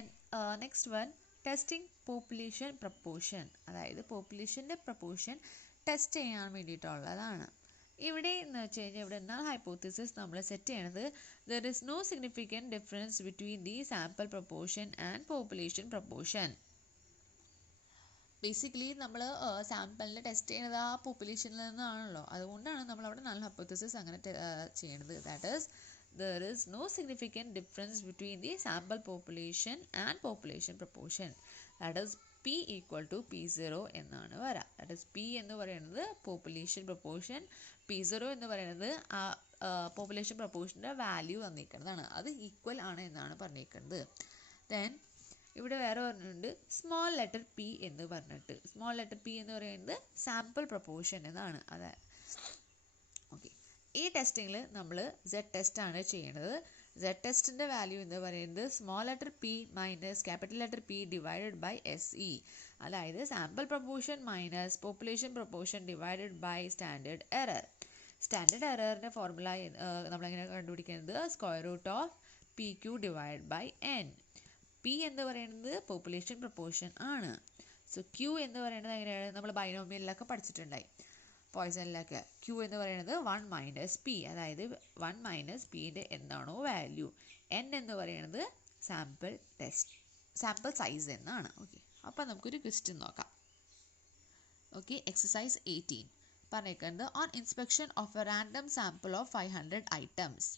Then next one, testing population proportion. അതായത് പോപ്പുലേഷൻ്റെ proportion test ചെയ്യാൻ വേണ്ടിയിട്ടുള്ളതാണ്. ഇവിടെ എന്ന് വെച്ച് കഴിഞ്ഞാൽ ഇവിടെ നൾ ഹൈപ്പോത്തിസിസ് നമ്മൾ സെറ്റ് ചെയ്യണത് there is no significant difference between the sample proportion and population proportion. Basically നമ്മൾ സാമ്പിളിൽ ടെസ്റ്റ് ചെയ്യുന്നത് ആ പോപ്പുലേഷനിൽ നിന്നാണല്ലോ, അതുകൊണ്ടാണ് നമ്മളവിടെ നൾ ഹൈപ്പോത്തിസിസ് അങ്ങനെ ചെയ്യണത്. That is there is no significant difference between the sample population and population proportion. That is P equal to P0 എന്നാണ് വരാം. that is P എന്ന് പറയുന്നത് population proportion, P0 എന്ന് പറയുന്നത് ആ population proportionൻ്റെ വാല്യൂ തന്നിരിക്കുന്നതാണ്, അത് ഈക്വൽ ആണ് എന്നാണ് പറഞ്ഞിരിക്കുന്നത്. ദെൻ ഇവിടെ വേറെ പറഞ്ഞിട്ടുണ്ട് സ്മോൾ ലെറ്റർ പി എന്ന് പറഞ്ഞിട്ട്. സ്മോൾ ലെറ്റർ പി എന്ന് പറയുന്നത് സാമ്പിൾ പ്രൊപ്പോർഷൻ എന്നാണ്. അതായത് ഓക്കെ, ഈ ടെസ്റ്റിങ്ങിൽ നമ്മൾ Z ടെസ്റ്റാണ് ചെയ്യണത്. Z ടെസ്റ്റിൻ്റെ വാല്യൂ എന്ന് പറയുന്നത് small letter P minus capital letter P divided by SE. അതായത് sample proportion minus population proportion divided by standard error. Standard എററിൻ്റെ ഫോർമുല നമ്മളെങ്ങനെ കണ്ടുപിടിക്കുന്നത്? Square root of PQ divide by N. P എന്ന് പറയുന്നത് population proportion ആണ്. So Q എന്ന് പറയുന്നത് എങ്ങനെയാണ്? നമ്മൾ ബൈനോമിയലിലൊക്കെ പഠിച്ചിട്ടുണ്ടായി, പോയിസണിലൊക്കെ. Q എന്ന് പറയുന്നത് 1 മൈനസ് പി, അതായത് 1 മൈനസ് പിൻ്റെ എന്താണോ വാല്യൂ. N എന്ന് പറയുന്നത് സാമ്പിൾ സൈസ് എന്നാണ്. ഓക്കെ, അപ്പോൾ നമുക്കൊരു ക്വസ്റ്റ്യൻ നോക്കാം. ഓക്കെ, എക്സസൈസ് 18 പറഞ്ഞേക്കുന്നത് on inspection of A random sample of 500 items.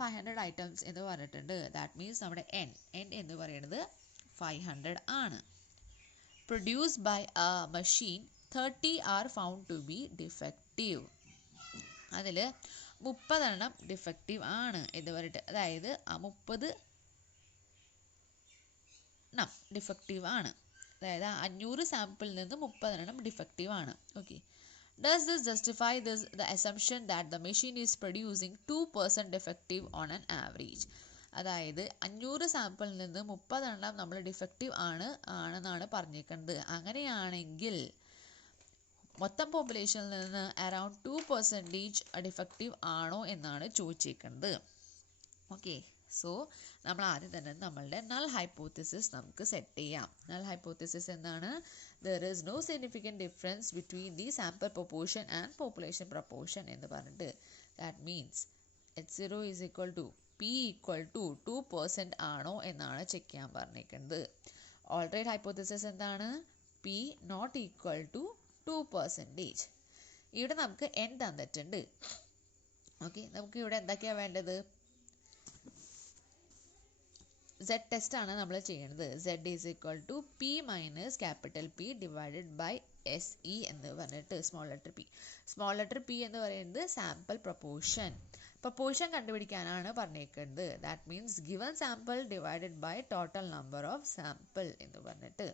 500 items എന്ന് പറഞ്ഞിട്ടുണ്ട്. ദാറ്റ് മീൻസ് നമ്മുടെ N എന്ന് പറയുന്നത് 500 ആണ്. Produced by a machine 30 are found to be defective. അതിൽ 30 ഡിഫക്റ്റീവ് ആണ് എന്ന് പറഞ്ഞിട്ട്, അതായത് ആ 30 ഡിഫക്റ്റീവ് ആണ്. അതായത് 500 സാമ്പിളിൽ നിന്ന് 30 ഡിഫക്റ്റീവ് ആണ്. Okay, does this justify the assumption that the machine is producing 2% defective on an average? അതായത് 500 സാമ്പിളിൽ നിന്ന് 30 നമ്മൾ ഡിഫക്റ്റീവ് ആണെന്നാണ് പറഞ്ഞേക്കുന്നത്. അങ്ങനെയാണെങ്കിൽ മൊത്തം പോപ്പുലേഷനിൽ നിന്ന് അറൗണ്ട് 2% ഡിഫക്റ്റീവ് ആണോ എന്നാണ് ചോദിച്ചേക്കുന്നത്. ഓക്കെ, സോ നമ്മൾ ആദ്യം തന്നെ നമ്മളുടെ നൾ ഹൈപ്പോത്തിസിസ് നമുക്ക് സെറ്റ് ചെയ്യാം. നൾ ഹൈപ്പോത്തിസിസ് എന്താണ്? There is no significant difference between the sample proportion and population proportion എന്ന് പറഞ്ഞിട്ട്. That means H0 is equal to P equal to 2% ആണോ എന്നാണ് ചെക്ക് ചെയ്യാൻ പറഞ്ഞേക്കുന്നത്. ഓൾട്ടറേറ്റ് ഹൈപ്പോത്തിസിസ് എന്താണ്? P not equal to 2%. ഇവിടെ നമുക്ക് N തന്നിട്ടുണ്ട്. ഓക്കെ, നമുക്ക് ഇവിടെ എന്തൊക്കെയാണ് വേണ്ടത്? Z ടെസ്റ്റാണ് നമ്മൾ ചെയ്യുന്നത്. Z is equal to P minus capital P divided by SE എന്ന് പറഞ്ഞിട്ട് small letter P. Small letter P എന്ന് പറയുന്നത് സാമ്പിൾ പ്രൊപ്പോർഷൻ കണ്ടുപിടിക്കാനാണ് പറഞ്ഞേക്കുന്നത്. That means given sample divided by total number of sample എന്ന് പറഞ്ഞിട്ട്.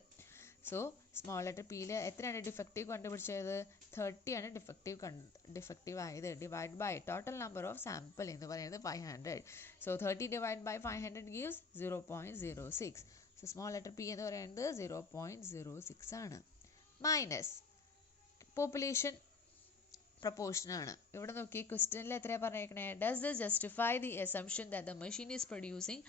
സോ സ്മോൾ ലെറ്റർ പിയിൽ എത്രയാണ് ഡിഫക്റ്റീവ് കണ്ടുപിടിച്ചത്? 30 ആണ് ഡിഫക്റ്റീവ് ആയത്. Divide by total number of sample എന്ന് പറയുന്നത് 500. So 30 divide by 500 gives 0.06. So small letter P എന്ന് പറയുന്നത് 0.06 ആണ്. മൈനസ് പോപ്പുലേഷൻ പ്രൊപ്പോർഷൻ ആണ്. ഇവിടെ നോക്കി ക്വസ്റ്റ്യനിൽ എത്രയാണ് പറഞ്ഞേക്കണേ? Does this justify the assumption that the machine is producing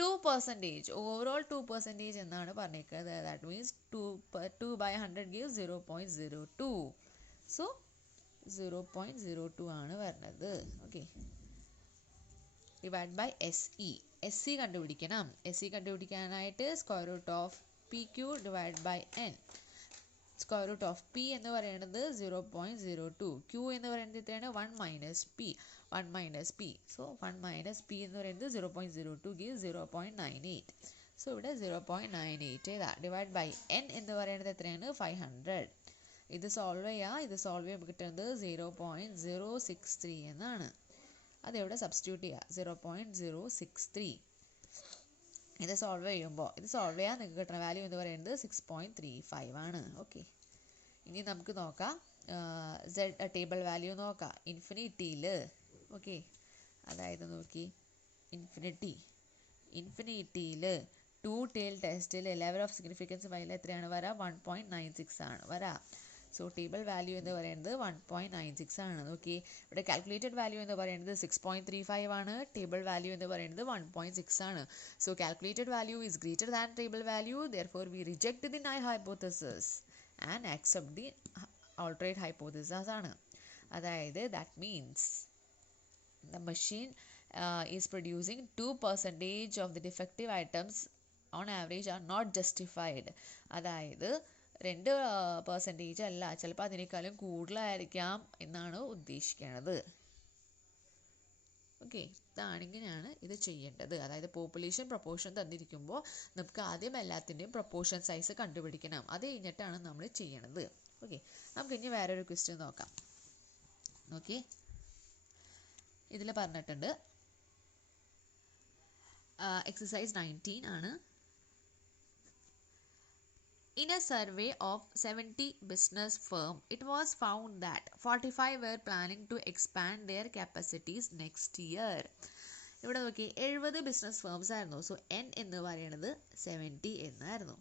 2%, overall 2% എന്നാണ് പറഞ്ഞേക്കുന്നത്. That means 2 by 100 gives 0.02. So 0.02 ആണ് വരുന്നത്. ഓക്കെ, ഡിവൈഡ് ബൈ SE കണ്ടുപിടിക്കണം. SE കണ്ടുപിടിക്കാനായിട്ട് square root of PQ divide by N. Square root of P എന്ന് പറയുന്നത് 0.02. Q എന്ന് പറയുന്നത് എത്രയാണ്? 1 minus P. So 1 minus P എന്ന് പറയുന്നത് 0.02 gives 0.98. സോ ഇവിടെ 0.98 ഡിവൈഡ് ബൈ N എന്ന് പറയുന്നത് എത്രയാണ്? 500. ഇത് സോൾവ് ചെയ്യുമ്പോൾ കിട്ടുന്നത് 0.063 എന്നാണ്. അതെവിടെ സബ്സ്റ്റിറ്റ്യൂട്ട് ചെയ്യുക? 0.063. ഇത് സോൾവ് ചെയ്യാൻ നിങ്ങൾക്ക് കിട്ടുന്ന വാല്യൂ എന്ന് പറയുന്നത് 6.35 ആണ്. ഓക്കെ, ഇനി നമുക്ക് നോക്കാം ടേബിൾ വാല്യൂ നോക്കാം. ഇൻഫിനിറ്റിയിൽ ഓക്കെ, അതായത് നോക്കി ഇൻഫിനിറ്റിയിൽ 2 tail ടെസ്റ്റിൽ ലെവൽ ഓഫ് സിഗ്നിഫിക്കൻസ് ഫയൽ എത്രയാണ് വരാ? 1.96 ആണ് വരാ. സോ ടേബിൾ വാല്യൂ എന്ന് പറയുന്നത് 1.96 ആണ്. ഓക്കെ, ഇവിടെ കാൽക്കുലേറ്റഡ് വാല്യൂ എന്ന് പറയുന്നത് 6.35 ആണ്. ടേബിൾ വാല്യൂ എന്ന് പറയുന്നത് 1.6 ആണ്. So calculated value is greater than table value, therefore we reject the null hypothesis and accept the alternate hypothesis ആണ്. അതായത് that means the machine is producing 2% of the defective items on average are not justified. അതായത് 2% അല്ല, ചിലപ്പോൾ അതിനേക്കാളും കൂടുതലായിരിക്കാം എന്നാണ് ഉദ്ദേശിക്കുന്നത്. Okay, ഇതാണ് ഇങ്ങനെയാണ് ഇത് ചെയ്യേണ്ടത്. അതായത് പോപ്പുലേഷൻ പ്രൊപ്പോർഷൻ തന്നിരിക്കുമ്പോൾ നമുക്ക് ആദ്യം എല്ലാത്തിൻ്റെയും പ്രൊപ്പോർഷൻ സൈസ് കണ്ടുപിടിക്കണം. അത് കഴിഞ്ഞിട്ടാണ് നമ്മൾ ചെയ്യണത്. ഓക്കെ, നമുക്ക് ഇനി വേറൊരു ക്വസ്റ്റ്യൻ നോക്കാം. ഓക്കെ, ഇതിൽ പറഞ്ഞിട്ടുണ്ട് എക്സസൈസ് 19 ആണ്. In a survey of 70 business firms, it was found that 45 were planning to expand their capacities next year. ഇവിടെ നോക്കി 70 ബിസിനസ് ഫേംസ് ആയിരുന്നു. സോ എൻ എന്ന് പറയുന്നത് 70 എന്നായിരുന്നു.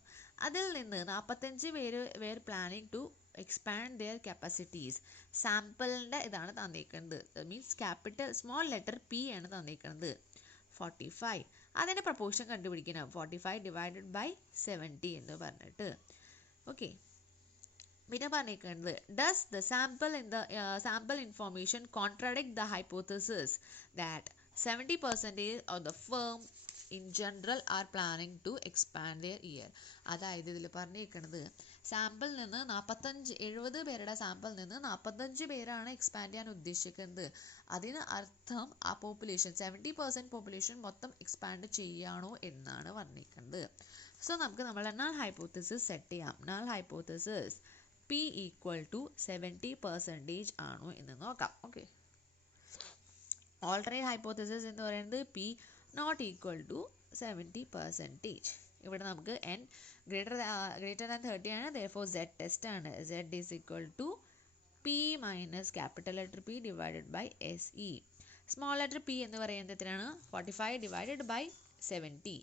അതിൽ നിന്ന് 45 പേര് were planning to expand their capacities. സാമ്പിളിൻ്റെ ഇതാണ് തന്നിരിക്കുന്നത്. Means capital small letter P ആണ് തന്നിരിക്കുന്നത്. 45 അതിൻ്റെ പ്രപ്പോർഷൻ കണ്ടുപിടിക്കണം. 45 ഡിവൈഡഡ് ബൈ 70 എന്ന് പറഞ്ഞിട്ട്. ഓക്കെ, പിന്നെ പറഞ്ഞിരിക്കുന്നത് does the sample in the sample information contradict the hypothesis that 70% of the firm in general are planning to expand their year. അതായത് ഇതിൽ പറഞ്ഞിരിക്കുന്നത് സാമ്പിളിൽ നിന്ന് 70 പേരുടെ സാമ്പിളിൽ നിന്ന് 45 പേരാണ് എക്സ്പാൻഡ് ചെയ്യാൻ ഉദ്ദേശിക്കുന്നത്. അതിന് അർത്ഥം ആ പോപ്പുലേഷൻ 70% പോപ്പുലേഷൻ മൊത്തം എക്സ്പാൻഡ് ചെയ്യാണോ എന്നാണ് പറഞ്ഞിരിക്കുന്നത്. സോ നമുക്ക് നമ്മളെ നൾ ഹൈപ്പോത്തസിസ് സെറ്റ് ചെയ്യാം. Null hypothesis P equal to 70% ആണോ എന്ന് നോക്കാം. ഓക്കെ, ഓൾട്ടർനേറ്റ് ഹൈപ്പോത്തസിസ് എന്ന് പറയുന്നത് P നോട്ട് ഈക്വൽ ടു 70%. ഇവിടെ നമുക്ക് n ഗ്രേറ്റർ ദാൻ 30 ആണ്. therefore z ടെസ്റ്റ് ആണ്. z is equal to P minus capital letter P divided by SE. Small letter P എന്ന് പറയുന്നത് എത്രയാണ്? 45 divided by 70.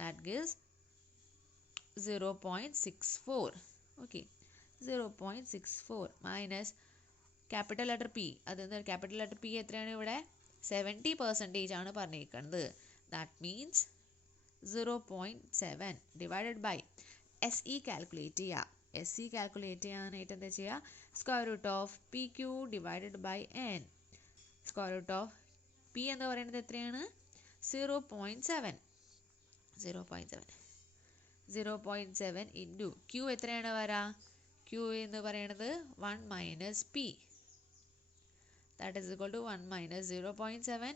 That gives 0.64. Okay, 0.64 minus capital letter P. അതെന്താ capital letter P എത്രയാണ്? ഇവിടെ 70% ആണ് പറഞ്ഞിരിക്കുന്നത്. That means 0.7 divided by SE calculate ചെയ്യുക. SE calculate ചെയ്യാനായിട്ട് എന്താ ചെയ്യുക? Square root of PQ divided by N. Square root of P എന്ന് പറയുന്നത് എത്രയാണ്? 0.7. 0.7 ഇൻറ്റു Q എത്രയാണ് വരാ? Q എന്ന് പറയുന്നത് 1 minus P. That is equal to 1 minus 0.7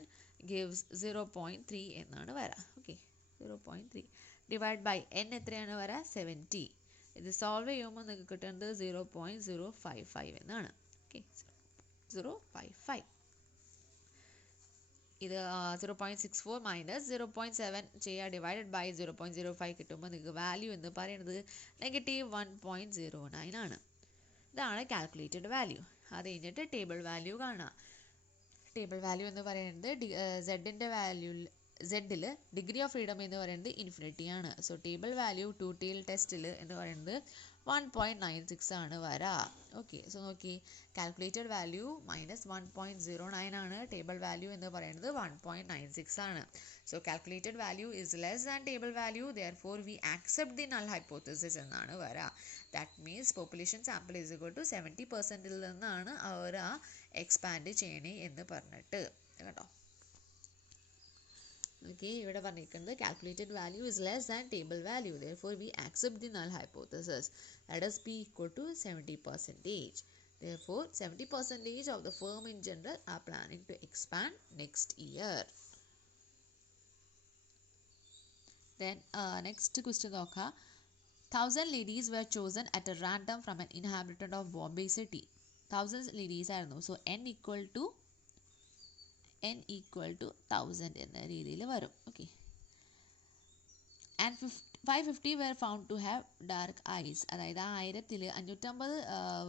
gives 0.3 എന്നാണ് വരാ. ഓക്കെ, 0.3 ഡിവൈഡ് ബൈ N എത്രയാണ് വരാ? 70. ഇത് സോൾവ് ചെയ്യുമ്പോൾ നിങ്ങൾക്ക് കിട്ടുന്നത് 0.055 എന്നാണ്. ഓക്കെ, 0.55. ഇത് 0.64 മൈനസ് 0.7 ചെയ്യുക ഡിവൈഡഡ് ബൈ 0.05 കിട്ടുമ്പോൾ നിങ്ങൾക്ക് വാല്യൂ എന്ന് പറയുന്നത് -1.09 ആണ്. ഇതാണ് കാൽക്കുലേറ്റഡ് വാല്യൂ. അത് കഴിഞ്ഞിട്ട് ടേബിൾ വാല്യൂ കാണുക. ടേബിൾ വാല്യൂ എന്ന് പറയുന്നത് സെഡിൻ്റെ വാല്യൂ സെഡിൽ ഡിഗ്രി ഓഫ് ഫ്രീഡം എന്ന് പറയുന്നത് ഇൻഫിനിറ്റി ആണ്. സോ ടേബിൾ വാല്യൂ 2 ടൈൽ ടെസ്റ്റിൽ എന്ന് പറയുന്നത് 1.96 ആണ് വരാ. ഓക്കെ, സോ നോക്കി കാൽക്കുലേറ്റഡ് വാല്യൂ -1.09 ആണ്. ടേബിൾ വാല്യൂ എന്ന് പറയുന്നത് 1.96 ആണ്. So calculated value is less than table value, therefore we accept the null hypothesis എന്നാണ് വരാ. That means population sample is equal to 70%ൽ നിന്നാണ് അവർ എക്സ്പാൻഡ് ചെയ്യണേ എന്ന് പറഞ്ഞിട്ട് കേട്ടോ. ഓക്കെ, ഇവിടെ പറഞ്ഞിരിക്കുന്നത് calculated value is less than table value, therefore we accept the null hypothesis. Let us P equal to 70%. Therefore 70% of the firm in general are planning to expand next year. Then next question നോക്കാം. 1000 ladies were chosen at a random from an inhabitant of Bombay city. 1000 ladies ആയിരുന്നു. So n equal to 1000 എന്ന രീതിയിൽ വരും. Okay, and 550 were found to have dark eyes. അതായത് 1000 550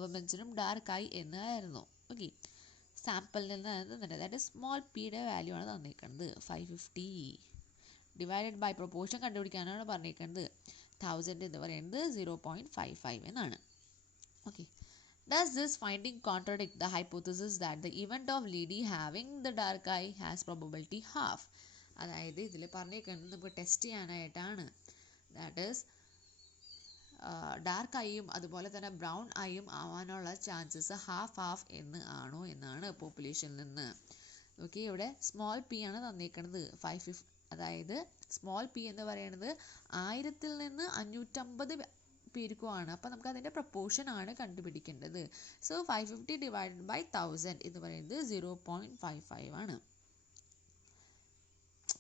വുമൻസിനും dark I എന്നായിരുന്നു. Okay, സാമ്പിളിൽ നിന്ന് തന്നിട്ടുണ്ട്. ദാറ്റ് സ്മോൾ പിയുടെ വാല്യൂ ആണ് തന്നിരിക്കുന്നത് 550 ഡിവൈഡഡ് ബൈ പ്രൊപ്പോർഷൻ കണ്ടുപിടിക്കാനാണ് പറഞ്ഞിരിക്കുന്നത്. 1000 എന്ന് പറയുന്നത് 0.55 എന്നാണ്. Okay, Does this finding contradict the hypothesis that the event of lady having the dark eye has probability half? അതായത് ഇതിൽ പറഞ്ഞേക്കുന്നത് നമുക്ക് ടെസ്റ്റ് ചെയ്യാനായിട്ടാണ്. ദാറ്റ് ഈസ് ഡാർക്ക് ഐയും അതുപോലെ തന്നെ ബ്രൗൺ ഐയും ആവാനുള്ള ചാൻസസ് ഹാഫ് എന്ന് ആണോ എന്നാണ് പോപ്പുലേഷനിൽ നിന്ന്. ഓക്കെ, ഇവിടെ സ്മോൾ പി ആണ് തന്നേക്കുന്നത് 550. അതായത് സ്മോൾ പി എന്ന് പറയുന്നത് 1000-ൽ നിന്ന് 550 പേർക്കുമാണ്. അപ്പോൾ നമുക്ക് അതിൻ്റെ പ്രപ്പോർഷൻ ആണ് കണ്ടുപിടിക്കേണ്ടത്. സോ 550 ഡിവൈഡഡ് ബൈ 1000 എന്ന് പറയുന്നത് 0.55 ആണ്.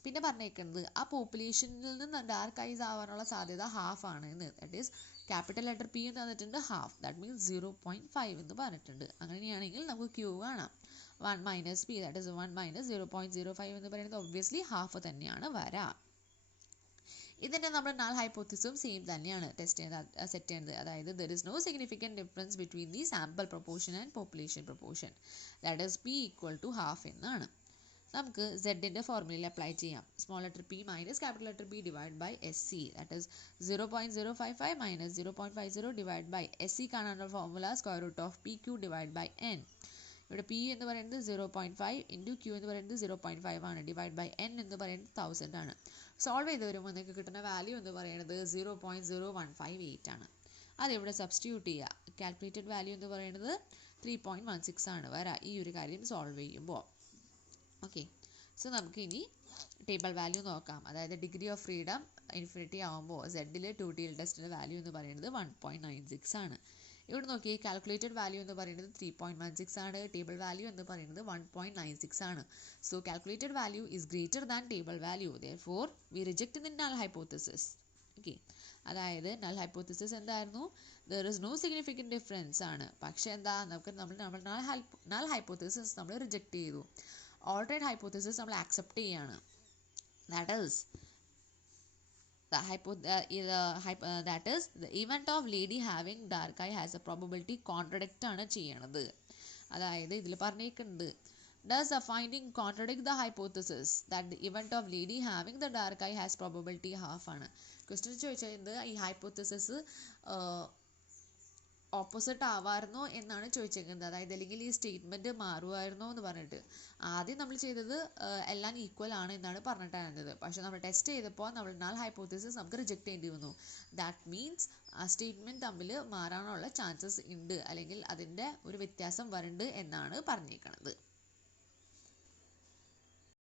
പിന്നെ പറഞ്ഞേക്കുന്നത് ആ പോപ്പുലേഷനിൽ നിന്ന് ഡാർക്ക് ഐസ് ആവാനുള്ള സാധ്യത ഹാഫ് ആണ് എന്ന്. That is capital letter P എന്ന് തന്നിട്ടുണ്ട്, ഹാഫ്, ദാറ്റ് മീൻസ് 0.5 എന്ന് പറഞ്ഞിട്ടുണ്ട്. അങ്ങനെയാണെങ്കിൽ നമുക്ക് ക്യൂ കാണാം. 1 minus P, that is 1 minus 0.05 എന്ന് പറയുന്നത് ഒബ്വിയസ്ലി ഹാഫ് തന്നെയാണ് വരാം. ഇതിൻ്റെ നമ്മൾ നൾ ഹൈപ്പോത്തിസും സെയിം തന്നെയാണ് സെറ്റ് ചെയ്യുന്നത്. അതായത് there is no significant difference between the sample proportion and population proportion, that is P equal to half എന്നാണ്. നമുക്ക് സെഡിൻ്റെ ഫോർമുലയിൽ അപ്ലൈ ചെയ്യാം. Small letter P minus capital letter P divide by S C, that is 0.055 minus 0.50 divide by S C കാണാനുള്ള formula square root of P Q divide by N. ഇവിടെ P എന്ന് പറയുന്നത് 0.5 into Q എന്ന് പറയുന്നത് 0.5 ആണ്, divide by N എന്ന് പറയുന്നത് 1000 ആണ്. സോൾവ് ചെയ്ത് വരുമ്പോൾ നിങ്ങൾക്ക് കിട്ടുന്ന വാല്യൂ എന്ന് പറയുന്നത് 0.0158 ആണ്. അതിവിടെ സബ്സ്റ്റിറ്റ്യൂട്ട് ചെയ്യുക. കാൽക്കുലേറ്റഡ് വാല്യൂ എന്ന് പറയുന്നത് 3.16 ആണ് വരാം ഈ ഒരു കാര്യം സോൾവ് ചെയ്യുമ്പോൾ. ഓക്കെ, സോ നമുക്ക് ഇനി ടേബിൾ വാല്യൂ നോക്കാം. അതായത് ഡിഗ്രി ഓഫ് ഫ്രീഡം ഇൻഫിനിറ്റി ആകുമ്പോൾ സെഡിൽ 2D ടെസ്റ്റിൻ്റെ വാല്യൂ എന്ന് പറയുന്നത് 1.96 ആണ്. ഇവിടെ നോക്കി കാൽക്കുലേറ്റഡ് വാല്യൂ എന്ന് പറയുന്നത് 3.16 ആണ്, ടേബിൾ വാല്യൂ എന്ന് പറയുന്നത് 1.96 ആണ്. So calculated value is greater than table value, therefore we reject the null hypothesis. Okay, അതായത് നൾ ഹൈപ്പോത്തിസിസ് എന്തായിരുന്നു? There is no significant difference ആണ്. പക്ഷേ എന്താ, നമ്മൾ നൾ ഹൈപ്പോത്തിസിസ് നമ്മൾ റിജക്ട് ചെയ്തു. ഓൾട്ടർനേറ്റ് ഹൈപ്പോത്തിസിസ് നമ്മൾ ആക്സെപ്റ്റ് ചെയ്യാണ്. That is that is the event of lady having dark eye has a probability contradict ആണ് ചെയ്യണത്. അതായത് ഇതിൽ പറഞ്ഞേക്കുന്നത് does the finding contradict the hypothesis that the event of lady having the dark eye has probability half ആണ്. Question ചോദിച്ചത് ഈ hypothesis opposite ആവായിരുന്നോ എന്നാണ് ചോദിച്ചേക്കുന്നത്. അതായത് അല്ലെങ്കിൽ ഈ സ്റ്റേറ്റ്മെൻറ്റ് മാറുമായിരുന്നോ എന്ന് പറഞ്ഞിട്ട്. ആദ്യം നമ്മൾ ചെയ്തത് എല്ലാം ഈക്വൽ ആണ് എന്നാണ് പറഞ്ഞിട്ടായിരുന്നത്. പക്ഷേ നമ്മൾ ടെസ്റ്റ് ചെയ്തപ്പോൾ നമ്മൾ നൾ ഹൈപ്പോത്തിസിസ് നമുക്ക് റിജക്റ്റ് ചെയ്യേണ്ടി വന്നു. ദാറ്റ് മീൻസ് ആ സ്റ്റേറ്റ്മെൻറ്റ് തമ്മിൽ മാറാനുള്ള ചാൻസസ് ഉണ്ട്, അല്ലെങ്കിൽ അതിൻ്റെ ഒരു വ്യത്യാസം വരുന്നുണ്ട് എന്നാണ് പറഞ്ഞേക്കുന്നത്.